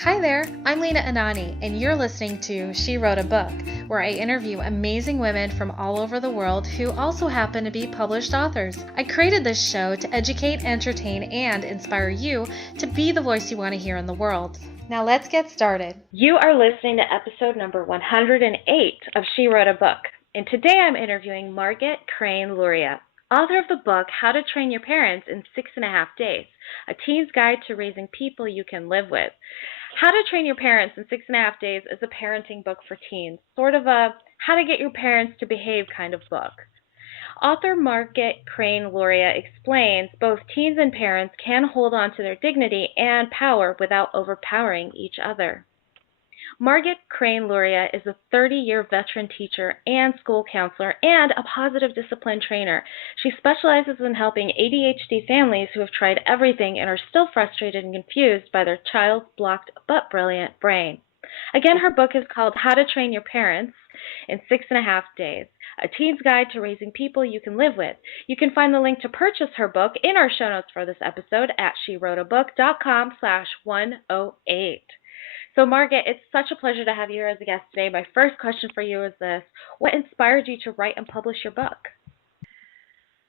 Hi there, I'm Lena Anani, and you're listening to She Wrote a Book, where I interview amazing women from all over the world who also happen to be published authors. I created this show to educate, entertain, and inspire you to be the voice you want to hear in the world. Now let's get started. You are listening to episode number 108 of She Wrote a Book, and today I'm interviewing Margit Crane Luria, author of the book How to Train Your Parents in 6.5 Days, a teen's guide to raising people you can live with. How to Train Your Parents in 6.5 Days is a parenting book for teens, sort of a how to get your parents to behave kind of book. Author Margit Crane Luria explains both teens and parents can hold on to their dignity and power without overpowering each other. Margit Crane Luria is a 30-year veteran teacher and school counselor and a positive discipline trainer. She specializes in helping ADHD families who have tried everything and are still frustrated and confused by their child's blocked but brilliant brain. Again, her book is called How to Train Your Parents in 6.5 Days, a teen's guide to raising people you can live with. You can find the link to purchase her book in our show notes for this episode at SheWroteABook.com/108. So, Margit, it's such a pleasure to have you here as a guest today. My first question for you is this: what inspired you to write and publish your book?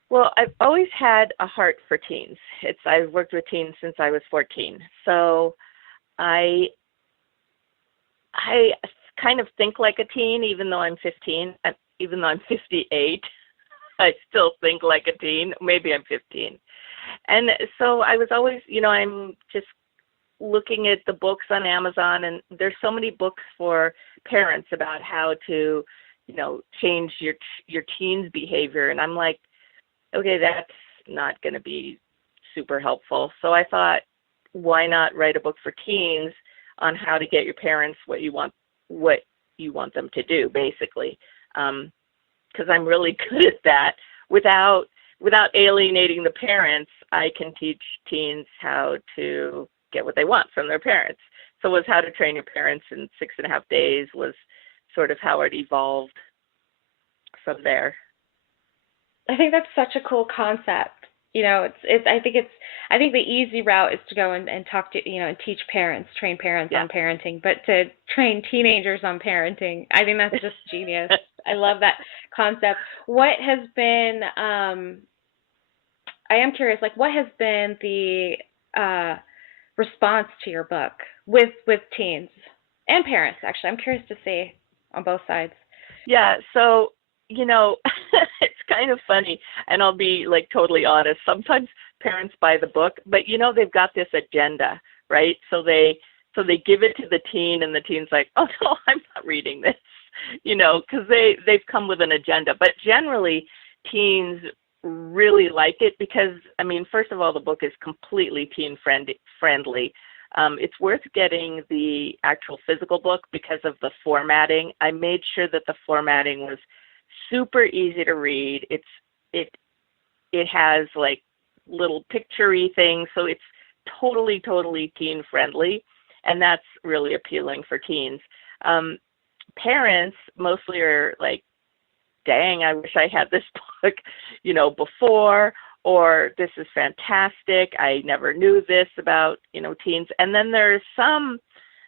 Well, I've always had a heart for teens. I've worked with teens since I was 14. So I kind of think like a teen, even though I'm 15. Even though I'm 58, I still think like a teen. Maybe I'm 15. And so I was always, I'm just looking at the books on Amazon, and there's so many books for parents about how to, change your teen's behavior. And I'm like, okay, that's not going to be super helpful. So I thought, why not write a book for teens on how to get your parents what you want them to do, basically, because I'm really good at that. Without alienating the parents, I can teach teens how to get what they want from their parents. So was How to Train Your Parents in 6.5 Days was sort of how it evolved from there. I think that's such a cool concept. I think the easy route is to go and talk to, and teach parents, train parents on parenting, but to train teenagers on parenting, I think that's just genius. I love that concept. What has been, I am curious, what has been the response to your book with teens and parents? Actually, I'm curious to see on both sides. Yeah, so it's kind of funny, and I'll be totally honest. Sometimes parents buy the book, but they've got this agenda, right? So they give it to the teen, and the teen's like, oh no, I'm not reading this, because they've come with an agenda. But generally, teens really like it because, first of all, the book is completely teen friendly. It's worth getting the actual physical book because of the formatting. I made sure that the formatting was super easy to read. It has little picture-y things, so it's totally teen friendly, and that's really appealing for teens. Parents mostly are like, dang, I wish I had this book, before, or this is fantastic. I never knew this about, teens. And then there's some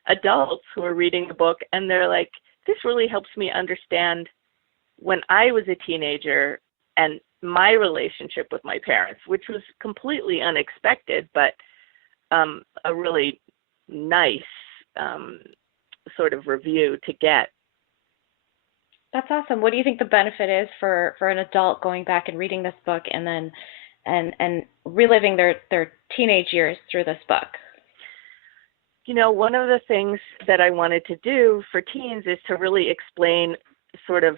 adults who are reading the book and they're like, this really helps me understand when I was a teenager and my relationship with my parents, which was completely unexpected, but a really nice sort of review to get. That's awesome. What do you think the benefit is for an adult going back and reading this book and then and reliving their teenage years through this book? One of the things that I wanted to do for teens is to really explain sort of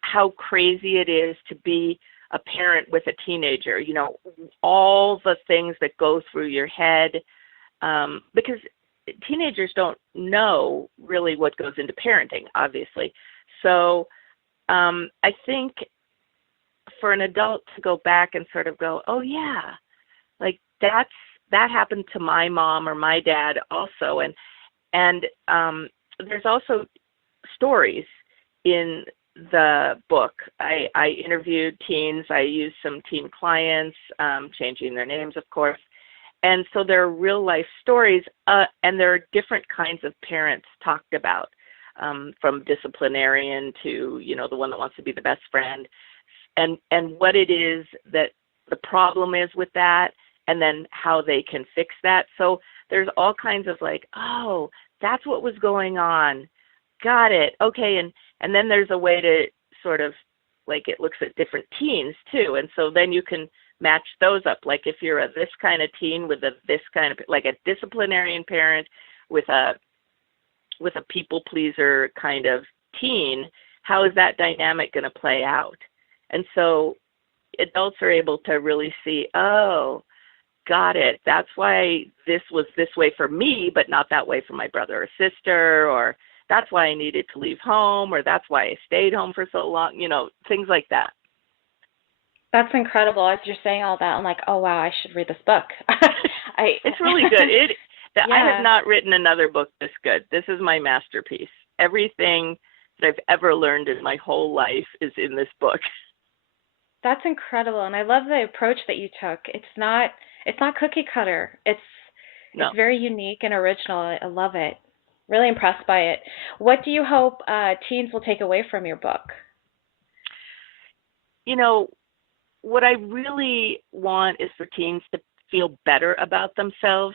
how crazy it is to be a parent with a teenager, all the things that go through your head, because teenagers don't know really what goes into parenting, obviously. So I think for an adult to go back and sort of go, oh yeah, that happened to my mom or my dad also, and there's also stories in the book. I interviewed teens. I used some teen clients, changing their names, of course, And so there are real life stories, and there are different kinds of parents talked about, from disciplinarian to, the one that wants to be the best friend, and what it is that the problem is with that, and then how they can fix that. So there's all kinds of like, oh, that's what was going on. Got it. Okay. And then there's a way to sort of, like, it looks at different teens too. And so then you can match those up. Like if you're this kind of teen with this kind of, like a disciplinarian parent with a people pleaser kind of teen, how is that dynamic going to play out? And so adults are able to really see, oh, got it. That's why this was this way for me, but not that way for my brother or sister, or that's why I needed to leave home, or that's why I stayed home for so long, things like that. That's incredible. As you're saying all that, I'm like, oh, wow, I should read this book. It's really good. Yeah. I have not written another book this good. This is my masterpiece. Everything that I've ever learned in my whole life is in this book. That's incredible, and I love the approach that you took. It's not cookie cutter. It's very unique and original. I love it. Really impressed by it. What do you hope teens will take away from your book? What I really want is for teens to feel better about themselves.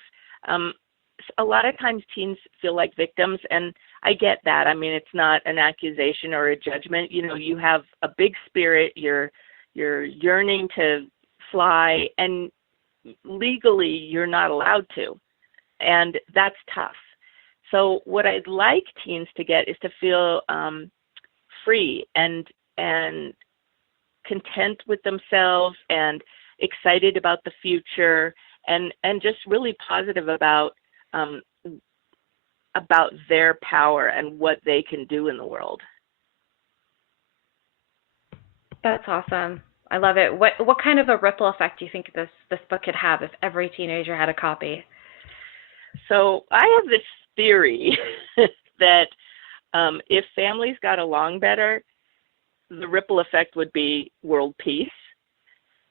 A lot of times teens feel like victims, and I get that. I mean, it's not an accusation or a judgment. You have a big spirit. You're yearning to fly, and legally you're not allowed to, and that's tough. So what I'd like teens to get is to feel free and content with themselves and excited about the future, and just really positive about their power and what they can do in the world. That's awesome. I love it. What kind of a ripple effect do you think this book could have if every teenager had a copy? So I have this theory that if families got along better, the ripple effect would be world peace.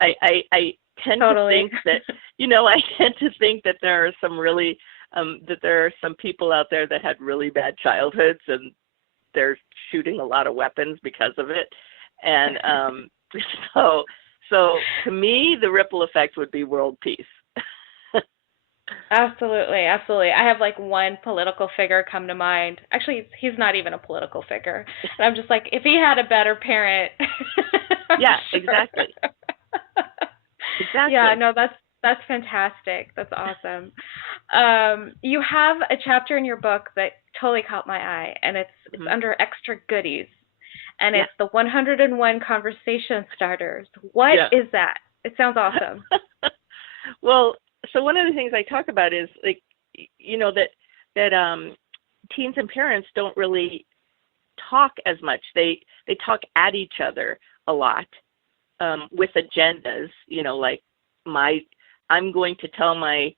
I tend to think that, I tend to think that there are some really, that there are some people out there that had really bad childhoods, and they're shooting a lot of weapons because of it. And so to me, the ripple effect would be world peace. Absolutely, absolutely. I have like one political figure come to mind. Actually, he's not even a political figure. And I'm just like, if he had a better parent. Yeah, exactly. Exactly. Yeah, no, that's fantastic. That's awesome. You have a chapter in your book that totally caught my eye, and it's under extra goodies, and it's the 101 conversation starters. What is that? It sounds awesome. Well, so one of the things I talk about is that teens and parents don't really talk as much. They talk at each other a lot with agendas. Like I'm going to tell my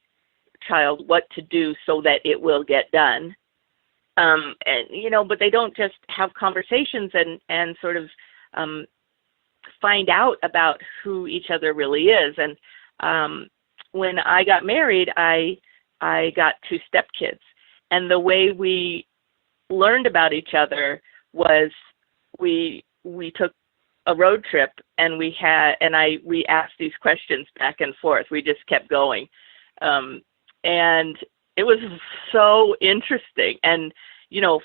child what to do so that it will get done. But they don't just have conversations and sort of find out about who each other really is. And when I got married, I got 2 stepkids, and the way we learned about each other was we took a road trip, and we asked these questions back and forth. We just kept going, and it was so interesting and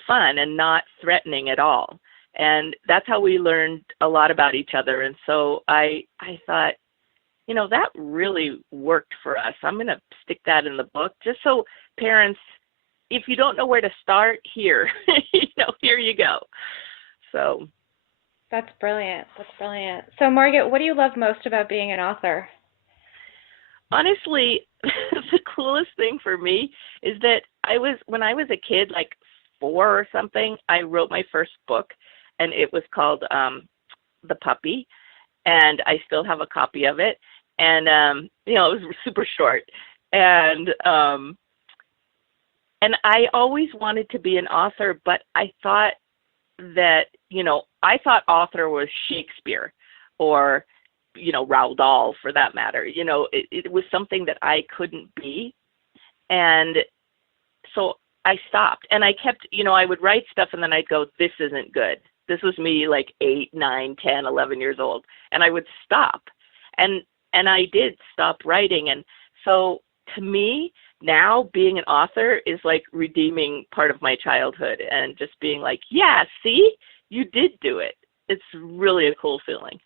fun and not threatening at all. And that's how we learned a lot about each other. And so I thought, that really worked for us. I'm going to stick that in the book just so parents, if you don't know where to start, here you go. So that's brilliant. That's brilliant. So Margit, what do you love most about being an author? Honestly, the coolest thing for me is that when I was a kid, like 4 or something, I wrote my first book, and it was called The Puppy, and I still have a copy of it. And it was super short, and I always wanted to be an author, but I thought that I thought author was Shakespeare, or Roald Dahl for that matter. It was something that I couldn't be. And so I stopped, and I kept, I would write stuff and then I'd go, this isn't good. This was me like 8, 9, 10, 11 years old. And I would stop. And I did stop writing. And so to me, now being an author is like redeeming part of my childhood and just being like, yeah, see, you did do it. It's really a cool feeling.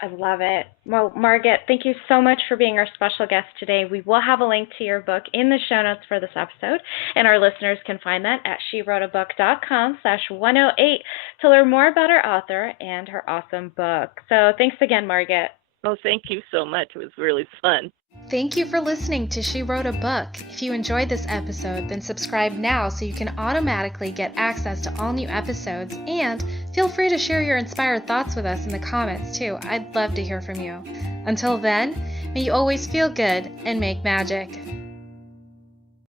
I love it. Well, Margit, thank you so much for being our special guest today. We will have a link to your book in the show notes for this episode, and our listeners can find that at SheWroteABook.com/108 to learn more about our author and her awesome book. So thanks again, Margit. Oh, thank you so much. It was really fun. Thank you for listening to She Wrote a Book. If you enjoyed this episode, then subscribe now so you can automatically get access to all new episodes, and feel free to share your inspired thoughts with us in the comments too. I'd love to hear from you. Until then, may you always feel good and make magic.